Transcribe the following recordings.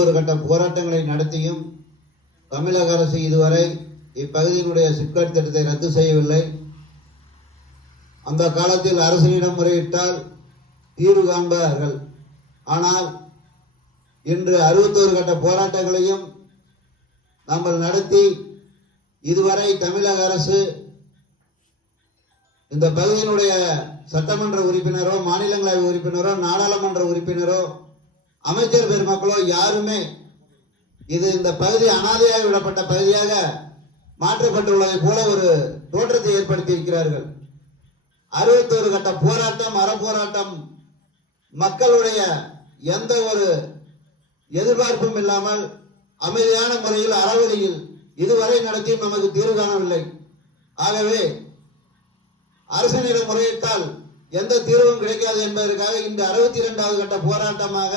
61 கட்ட போராட்டங்களை நடத்தியும் தமிழக அரசு இதுவரை இப்பகுதியினுடைய சிப்காட் திட்டத்தை ரத்து செய்யவில்லை. அந்த காலத்தில் அரசிடம் முறையிட்டால் தீர்வு காண்பார்கள். ஆனால் இன்று 61 கட்ட போராட்டங்களையும் நாங்கள் நடத்தி இதுவரை தமிழக அரசு இந்த பகுதியினுடைய சட்டமன்ற உறுப்பினரோ, மாநிலங்களவை உறுப்பினரோ, நாடாளுமன்ற உறுப்பினரோ, அமைச்சர் பெருமக்களோ யாருமே இது இந்த பகுதி அனாதையாக விடப்பட்ட பகுதியாக மாற்றப்பட்டுள்ளதை போல ஒரு தோற்றத்தை ஏற்படுத்தி இருக்கிறார்கள். 61 கட்ட போராட்டம், அறப்போராட்டம், மக்களுடைய எந்த ஒரு எதிர்பார்ப்பும் இல்லாமல் அமைதியான முறையில் அறவழியில் இதுவரை நடத்தியும் நமக்கு தீர்வு காணவில்லை. ஆகவே அரசினிடம் முறையிட்டால் எந்த தீர்வும் கிடைக்காது என்பதற்காக இன்று 62வது கட்ட போராட்டமாக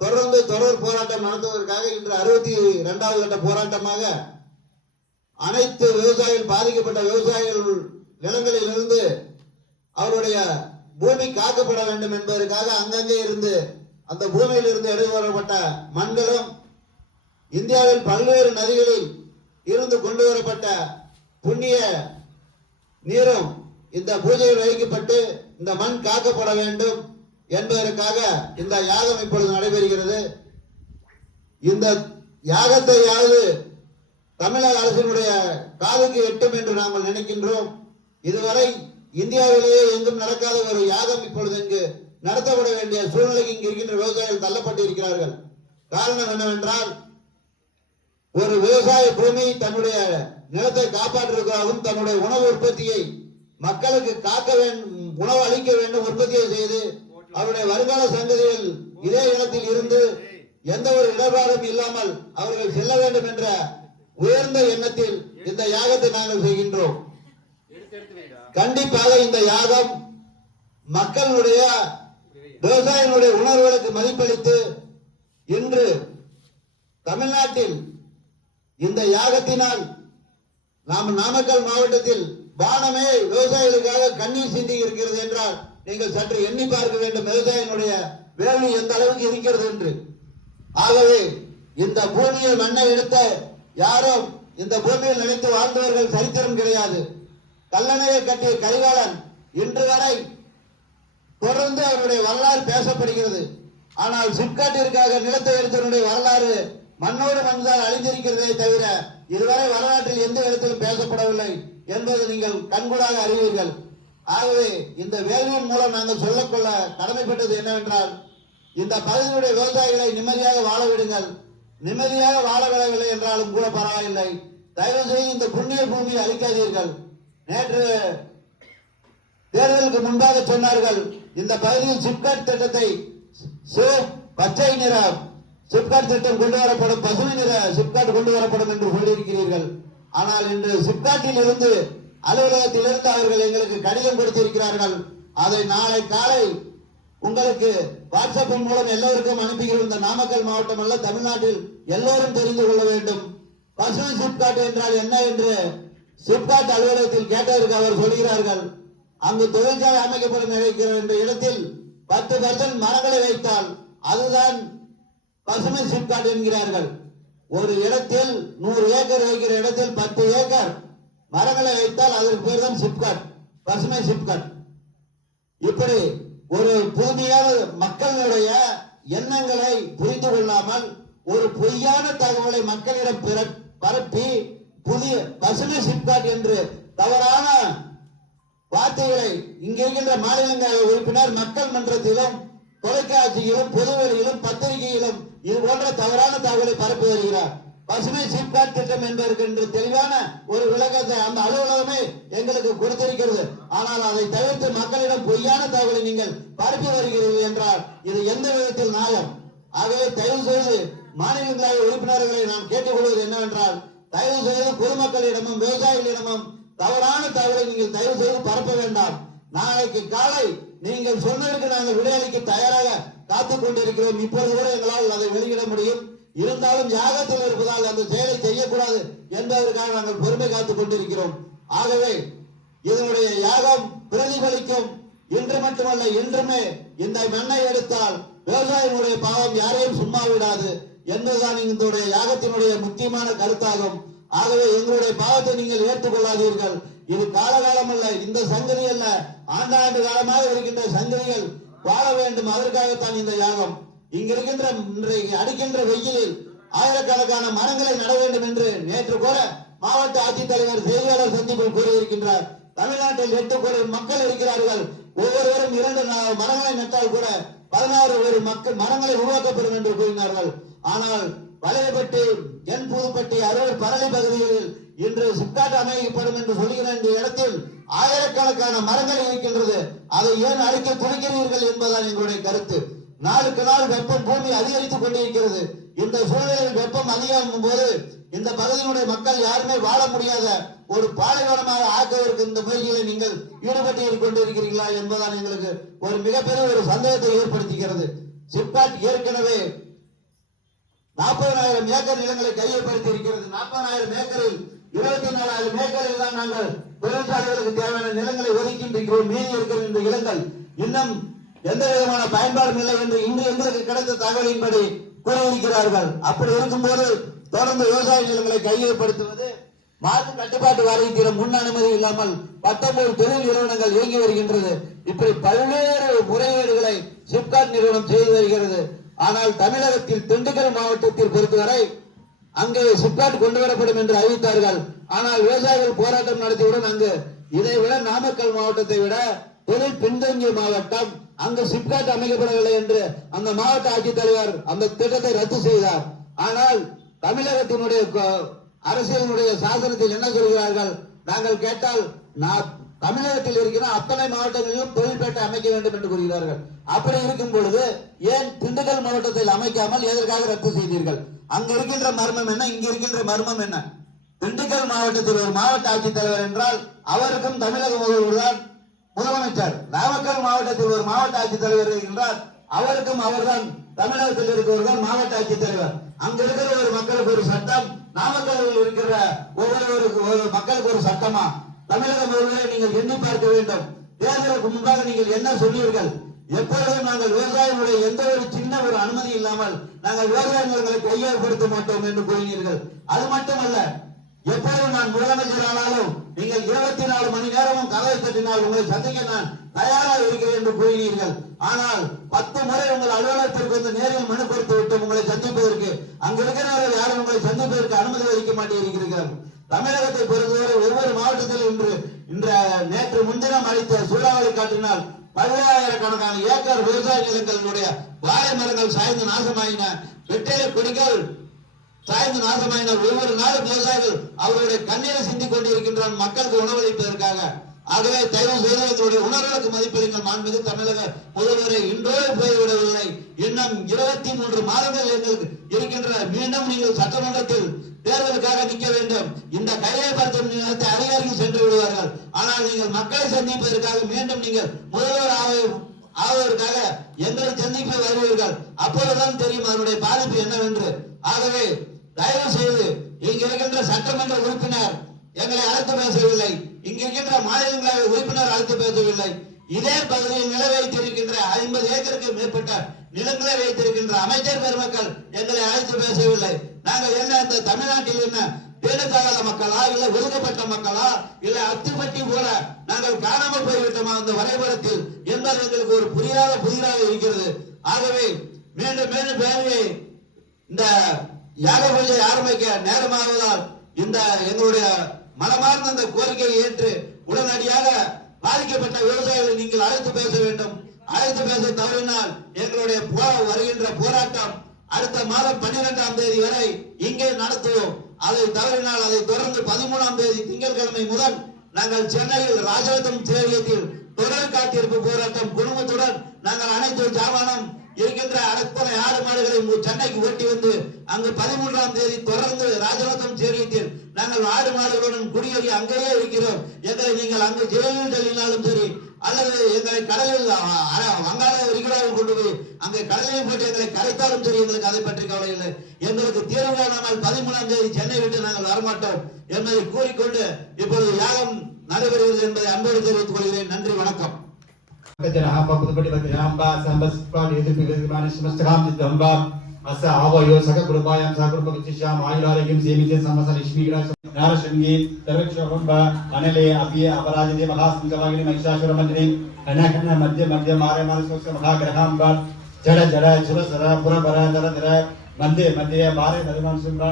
தொடர்ந்து தொடர் போராட்டம் நடத்துவதற்காக இன்று 62வது கட்ட போராட்டமாக அனைத்து விவசாயிகள், பாதிக்கப்பட்ட விவசாயிகள் நிலங்களில் இருந்து அவருடைய பூமி காக்கப்பட வேண்டும் என்பதற்காக அங்கங்கே இருந்து அந்த பூமியில் இருந்து எடுத்து வரப்பட்ட மண்களும் இந்தியாவில் பல்வேறு நதிகளில் இருந்து கொண்டு வரப்பட்ட புண்ணிய நீரும் இந்த பூஜையில் வைக்கப்பட்டு இந்த மண் காக்கப்பட வேண்டும் என்பதற்காக இந்த யாகம் இப்பொழுது நடைபெறுகிறது. இந்த யாகத்தையாவது தமிழக அரசினுடைய காதுக்கு எட்டும் என்று நாங்கள் நினைக்கின்றோம். இதுவரை இந்தியாவிலேயே எங்கும் நடக்காத ஒரு யாகம் இப்பொழுது இங்கு நடத்தப்பட வேண்டிய சூழ்நிலைக்கு இங்கு இருக்கின்ற விவசாயிகள் தள்ளப்பட்டு இருக்கிறார்கள். காரணம் என்னவென்றால், ஒரு விவசாய பூமி தன்னுடைய நிலத்தை காப்பாற்றுவதற்காகவும் தன்னுடைய உணவு உற்பத்தியை மக்களுக்கு காக்க வேண்டும், உணவு அளிக்க வேண்டும், உற்பத்தியை செய்து அவருடைய வருங்கால சந்ததிகள் இதே இடத்தில் இருந்து எந்த ஒரு இடர்பாடும் இல்லாமல் அவர்கள் செல்ல வேண்டும் என்ற உயர்ந்த எண்ணத்தில் இந்த யாகத்தை நாங்கள் செய்கின்றோம். கண்டிப்பாக இந்த யாகம் மக்களுடைய விவசாயிகளுடைய உணர்வுகளுக்கு மதிப்பளித்து இன்று தமிழ்நாட்டில் இந்த யாகத்தினால் நாம் நாமக்கல் மாவட்டத்தில் வானமே விவசாயிகளுக்காக கண்ணீர் சிந்தி இருக்கிறது என்றால் நீங்கள் சற்று எண்ணி பார்க்க வேண்டும் விவசாயிகளுடைய வேலை எந்த அளவுக்கு இருக்கிறது என்று. ஆகவே இந்த பூமியை மண்ணை எடுத்த யாரும் இந்த பூமியில் நினைத்து வாழ்ந்தவர்கள் சரித்திரம் கிடையாது. கல்லணையை கட்டிய கரிகாலன் இன்று வரை தொடர்ந்து அவருடைய வரலாறு பேசப்படுகிறது. ஆனால் சிப்காட்டிற்காக நிலத்தை எடுத்தவருடைய வரலாறு மண்ணோடு மண்தான் அழிந்திருக்கிறதே தவிர இதுவரை வரலாற்றில் எந்த இடத்திலும் பேசப்படவில்லை என்பது நீங்கள் கண்கூடாக அறிவீர்கள். ஆகவே இந்த வேள்வியின் மூலம் நாங்கள் சொல்லக்கொள்ள கடமைப்பட்டது என்னவென்றால், இந்த பகுதியுடைய விவசாயிகளை நிம்மதியாக வாழ விடுங்கள். நிம்மதியாக வாழ விடவில்லை என்றாலும் கூட பரவாயில்லை, தயவு செய்து இந்த புண்ணிய பூமியை அழிக்காதீர்கள். நேற்று தேர்தலுக்கு முன்பாக சொன்னார்கள், இந்த பகுதியில் சிப்காட் திட்டத்தை பச்சை நிற சிப்காட் திட்டம் கொண்டு வரப்படும், பசுமை நிற சிப்காட் கொண்டு வரப்படும் என்று சொல்லியிருக்கிறீர்கள். ஆனால் இன்று சிப்காட்டில் இருந்து அலுவலகத்திலிருந்து அவர்கள் எங்களுக்கு கடிதம் கொடுத்திருக்கிறார்கள். அதை நாளை காலை உங்களுக்கு வாட்ஸ்அப்பின் மூலம் எல்லோருக்கும் அனுப்புகிறோம். இந்த நாமக்கல் மாவட்டம் அல்ல, தமிழ்நாட்டில் எல்லோரும் தெரிந்து கொள்ள வேண்டும். பசுமை சிப்காட் என்றால் என்ன என்று சிப்காட் அலுவலகத்தில் கேட்டதற்கு அவர் சொல்கிறார்கள், அங்கு தொழிற்சாலை அமைக்கப்படும் என்ற இடத்தில் 10% மரங்களை வைத்தால் அதுதான் பசுமை சிப்காட் என்கிறார்கள். ஒரு இடத்தில் 100 ஏக்கர் வைக்கிற இடத்தில் 10 ஏக்கர் மரங்களை வைத்தால் அதற்கு பேர் தான் சிப்காட், பசுமை சிப்காட். இப்படி ஒரு புதுமையான மக்களுடைய எண்ணங்களை புரிந்து கொள்ளாமல் ஒரு பொய்யான தகவலை மக்களிடம் பரப்பி புதிய பசுமை சிப்காட் என்று தவறான வார்த்தைகளை இங்கே இருக்கின்ற மாநிலங்களவை உறுப்பினர் மக்கள் மன்றத்திலும் தொலைக்காட்சியிலும் பொதுவெளியிலும் பத்திரிகையிலும் இது போன்ற தவறான தகவலை பரப்பி வருகிறார். பசுமை சிப்காட் திட்டம் என்பதற்கு தெளிவான ஒரு விளக்கத்தை அந்த அலுவலகமே எங்களுக்கு கொடுத்திருக்கிறது. ஆனால் அதை தவிர்த்து மக்களிடம் பொய்யான தகவலை நீங்கள் பரப்பி வருகிறீர்கள் என்றால் இது எந்த விதத்தில் நியாயம்? ஆகவே தயவு செய்து மாநிலங்களவை உறுப்பினர்களை நான் கேட்டுக்கொள்வது என்னவென்றால், தயவு செய்து பொதுமக்களிடமும் விவசாயிகளிடமும் தவறான தகவலை நீங்கள் தயவு செய்து பரப்ப வேண்டாம். நாளைக்கு காலை நீங்கள் சொன்னதற்கு நாங்கள் விடையளிக்க தயாராக காத்துக் கொண்டிருக்கிறோம். இப்பொழுது கூட எங்களால் அதை வெளியிட முடியும். இருந்தாலும் யாகத்தில் இருப்பதால் அந்த செயலை செய்யக்கூடாது என்பதற்காக நாங்கள் பொறுமை காத்துக் கொண்டிருக்கிறோம். ஆகவே இதனுடைய யாகம் பிரதிபலிக்கும். இன்று மட்டுமல்ல, இன்றுமே இந்த மண்ணை எடுத்தால் விவசாயிகளுடைய பாவம் யாரையும் சும்மா விடாது. என்பதுதான் எங்களுடைய யாகத்தினுடைய முக்கியமான கருத்தாகும். ஆகவே எங்களுடைய பாவத்தை நீங்கள் ஏற்றுக்கொள்ளாதீர்கள். இது காலகாலம் அல்ல, இந்த சங்கதி அல்ல, ஆண்டாண்டு காலமாக இருக்கின்ற சங்கதிகள் வாழ வேண்டும். அதற்காகத்தான் இந்த யாகம். இங்கிருக்கின்ற இன்றைக்கு அடிக்கின்ற வெயிலில் ஆயிரக்கணக்கான மரங்களை நட வேண்டும் என்று நேற்று கூட மாவட்ட ஆட்சித்தலைவர் செய்தியாளர் சந்திப்பில் கூறியிருக்கின்றார். தமிழ்நாட்டில் 8 கோடி மக்கள் இருக்கிறார்கள். ஒவ்வொருவரும் 2 மரங்களை நட்டால் கூட 16 மரங்களை உருவாக்கப்படும் என்று கூறினார்கள். ஆனால் வலையப்பட்டி, என் புதுப்பட்டி, அரூர், பரளி பகுதிகளில் இன்று சிப்காட் அமைக்கப்படும் என்று சொல்கிற இந்த இடத்தில் ஆயிரக்கணக்கான மரங்கள் இருக்கின்றது. அதை ஏன் அழிக்க துணிக்கிறீர்கள் என்பதுதான் எங்களுடைய கருத்து. நாளுக்கு நாள் வெப்பம் பூமி அதிகரித்துக் கொண்டிருக்கிறது. இந்த சூழலில் வெப்பம் அதிகமாகும் போது இந்த பகுதியினுடைய மக்கள் யாருமே வாழ முடியாத ஒரு பாலைவனமாக ஆக்குவதற்கு இந்த முயற்சிகளை நீங்கள் ஈடுபட்டு கொண்டிருக்கிறீர்களா என்பதுதான் எங்களுக்கு ஒரு மிகப்பெரிய ஒரு சந்தேகத்தை ஏற்படுத்துகிறது. சிப்காட் ஏற்கனவே 40,000 ஏக்கர் நிலங்களை கையப்படுத்தி இருக்கிறது. 40,000 ஏக்கரில் 24,000 ஏக்கரில் தான் நாங்கள் தொழிற்சாலைகளுக்கு தேவையான நிலங்களை ஒதுக்கின்றோம். மீதி இருக்கிற இந்த இடங்கள் இன்னும் எந்த விதமான பயன்பாடும் இல்லை என்று இன்று எங்களுக்கு கிடைத்த தகவலின்படி கூறியிருக்கிறார்கள். அப்படி இருக்கும்போது தொடர்ந்து விவசாய நிலங்களை கையகப்படுத்துவது மாசு கட்டுப்பாட்டு வாரியத்திடம் முன் அனுமதி இல்லாமல் 19 தொழில் நிறுவனங்கள் இயங்கி வருகின்றது. இப்படி பல்வேறு முறைகேடுகளை சிப்காட் நிறுவனம் செய்து வருகிறது. ஆனால் தமிழகத்தில் திண்டுக்கல் மாவட்டத்தில் பொறுத்தவரை அங்கே சிப்காட் கொண்டு வரப்படும் என்று அறிவித்தார்கள். ஆனால் விவசாயிகள் போராட்டம் நடத்தியுடன் அங்கு இதை விட நாமக்கல் மாவட்டத்தை விட தொழில் பின்தங்கிய மாவட்டம், அங்கு சிப்காட் அமைக்கப்படவில்லை என்று அந்த மாவட்ட ஆட்சித்தலைவர் அந்த திட்டத்தை ரத்து செய்தார். ஆனால் தமிழகத்தினுடைய அரசியலினுடைய சாசனத்தில் என்ன சொல்கிறார்கள்? நாங்கள் கேட்டால் தமிழகத்தில் இருக்கிற அத்தனை மாவட்டங்களிலும் தொழில்பேட்டை அமைக்க வேண்டும் என்று கூறுகிறார்கள். அப்படி இருக்கும் பொழுது ஏன் திண்டுக்கல் மாவட்டத்தில் அமைக்காமல் எதற்காக ரத்து செய்தீர்கள்? அங்க இருக்கின்ற மர்மம் என்ன, இங்க இருக்கின்ற மர்மம் என்ன? திண்டுக்கல் மாவட்டத்தில் ஒரு மாவட்ட ஆட்சித்தலைவர் என்றால் அவருக்கும் தமிழக முதல்வர் முதலமைச்சர். நாமக்கல் மாவட்டத்தில் ஒரு மாவட்ட ஆட்சித்தலைவர் இருக்கின்றார், அவருக்கும் அவர்தான் தமிழகத்தில் இருக்கிறவர்கள் மாவட்ட ஆட்சித்தலைவர். அங்க இருக்கிற ஒரு மக்களுக்கு ஒரு சட்டம், நாமக்கல்லில் இருக்கிற ஒவ்வொரு மக்களுக்கு ஒரு சட்டமா? தமிழக முதல்வரை நீங்கள் எண்ணி பார்க்க வேண்டும். தேர்தலுக்கு முன்பாக நீங்கள் என்ன சொன்னீர்கள்? எப்பொழுதும் நாங்கள் விவசாயிகளுடைய எந்த ஒரு சின்ன ஒரு அனுமதி இல்லாமல் நாங்கள் விவசாய நிலங்களை கையகப்படுத்த மாட்டோம் என்று கூறினீர்கள். அது மட்டுமல்ல, எப்பொழுதும் நான் முதலமைச்சர் ஆனாலும் நீங்கள் 24 மணி நேரமும் கதவை தட்டினால் உங்களை சந்திக்க நான் தயாராக இருக்கிறேன் என்று கூறினீர்கள். ஆனால் 10 முறை உங்கள் அலுவலகத்திற்கு வந்து நேரில் மனு கொடுத்து விட்டு உங்களை சந்திப்பதற்கு அங்க இருக்கிறவர்கள் யாரும் உங்களை சந்திப்பதற்கு அனுமதி அளிக்க மாட்டேங்கிறார்கள். தமிழகத்தை பொறுத்தவரை ஒவ்வொரு மாவட்டத்திலும் நேற்று முன்தினம் அளித்த சூறாவளி காற்றினால் பல்லாயிரக்கணக்கான ஏக்கர் விவசாய நிலங்களுடைய வாழை மரங்கள் சாய்ந்து நாசமாயின, வெற்றிலை கொடிகள் சாய்ந்து நாசமாயின. ஒவ்வொரு நாளும் விவசாயிகள் அவருடைய கண்ணீரை சிந்திக் கொண்டிருக்கின்றனர் மக்களுக்கு உணவளிப்பதற்காக. ஆகவே தயவு செய்து எங்களுடைய உணர்வுகளுக்கு மதிப்பளிங்கள். மாண்புமிகு தமிழக முதல்வரை இன்றோடு போய்விடவில்லை, இன்னும் 23 மாதங்கள் எங்களுக்கு இருக்கின்ற. மீண்டும் நீங்கள் சட்டமன்றத்தில் தேர்தலுக்காக நிற்க வேண்டும். இந்த கையகப்படுத்தும் நிலத்தை அதிகாரிகள் சென்று விடுவார்கள். ஆனால் நீங்கள் மக்களை சந்திப்பதற்காக மீண்டும் நீங்கள் முதல்வர் ஆவதற்காக எங்களை சந்திக்க வருவீர்கள். அப்பொழுதுதான் தெரியும் அதனுடைய பாதிப்பு என்னவென்று. ஆகவே தயவு செய்து இங்க இருக்கின்ற சட்டமன்ற உறுப்பினர் எங்களை அழைத்து பேசவில்லை, இங்க இருக்கின்ற மாநிலங்களவை உறுப்பினர் அழைத்து பேசவில்லை. இதே பகுதியில் நில வைத்திருக்கின்ற 50 ஏக்கருக்கு மேற்பட்ட நிலங்களை வைத்திருக்கின்ற அமைச்சர் பெருமக்கள் எங்களை அழைத்து பேசவில்லை. நாங்கள் என்ன இந்த தமிழ்நாட்டில் என்ன தேடத்தாகாத மக்களா, இல்ல ஒதுக்கப்பட்ட மக்களா, இல்ல அத்துப்பட்டி போல நாங்கள் காணாமல் போய்விட்டோமா அந்த வரைபடத்தில் என்பது எங்களுக்கு ஒரு புதிதாக இருக்கிறது. ஆகவே மீண்டும் மீண்டும் பேரவை இந்த யாக பூஜை ஆரம்பிக்க நேரமாவதால் இந்த எங்களுடைய மனமார்ந்த அந்த கோரிக்கையை ஏற்று உடனடியாக பாதிக்கப்பட்ட விவசாயிகளை நீங்கள் அழைத்து பேச வேண்டும். அழைத்து பேச தவறினால் எங்களுடைய வருகின்ற போராட்டம் அடுத்த மாதம் 12ஆம் தேதி வரை இங்கே நடத்துவோம். அதை தவறினால் அதை தொடர்ந்து 13ஆம் தேதி திங்கட்கிழமை முதல் நாங்கள் சென்னையில் ராஜரத்னம் ஸ்டேடியத்தில் தொடர் காத்திருப்பு போராட்டம் குடும்பத்துடன் நாங்கள் அனைத்து ஜாமானம் இருக்கின்ற அத்தனை ஆடு மாடுகளை சென்னைக்கு ஓட்டி வந்து அங்கு 13ஆம் தேதி தொடர்ந்து ராஜரத்னம் ஸ்டேடியத்தில் நாங்கள் ஆடு மாடுகளுடன் குடியேறி அங்கேயே இருக்கிறோம். எங்களை நீங்கள் அங்கு ஜெயிலில் தள்ளினாலும் சரி, அல்லது எங்களை கடலில் வங்காள விரிகுடாவில் கொண்டு போய் அங்கே கடலில் போட்டு எங்களை கரைத்தாலும் சரி, எங்களுக்கு அதை பற்றி கவலை இல்லை. எங்களுக்கு தீர்வு காணாமல் 13ஆம் தேதி சென்னை விட்டு நாங்கள் வரமாட்டோம் என்பதை கூறிக்கொண்டு இப்பொழுது யாகம் நடைபெறுகிறது என்பதை அன்போடு தெரிவித்துக் கொள்கிறேன். நன்றி, வணக்கம். Kajaraha Pakutabati Bhatiramba Sambas Prani Edu Pigazimani Samastagam Jitamba अस्य आवयो सककुरुपायां सककुरुपविचिष्याम आयुरारोग्यं सेमिते समसलक्ष्मीग्रास नारशृंगी सर्वक्षोभं अनले अभि अपराजिते महासिंहवागिनी महिषासुरमर्दिनी अनघन मध्य मध्य मारे मानसोस्य महाग्रहांब जड़ जड़ सुरसर पुरबर दर दर मध्य मध्य मारे मधुमानसुंब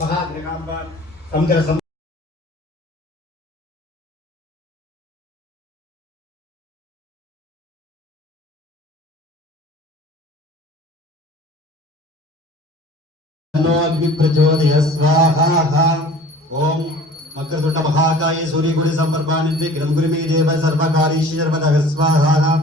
महाग्रहांब समुद्र अग्नि प्रचोदय स्वाहा ओम मकरतुंड महाकाय सूर्यकोटि समप्रभानिधि ग्रंथुर्मे देव सर्वकार्येषु सर्वदा स्वाहा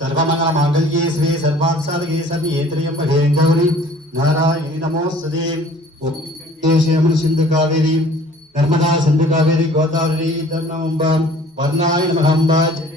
सर्वमंगल मांगल्ये शिवे सर्वार्थ साधके शरण्ये गौरी नारायणी नमोस्तुते ओम देशेमन सिंधु कावेरी नर्मदा सिंधु कावेरी गोदावरी तन्नमंबा वर्णाय नमः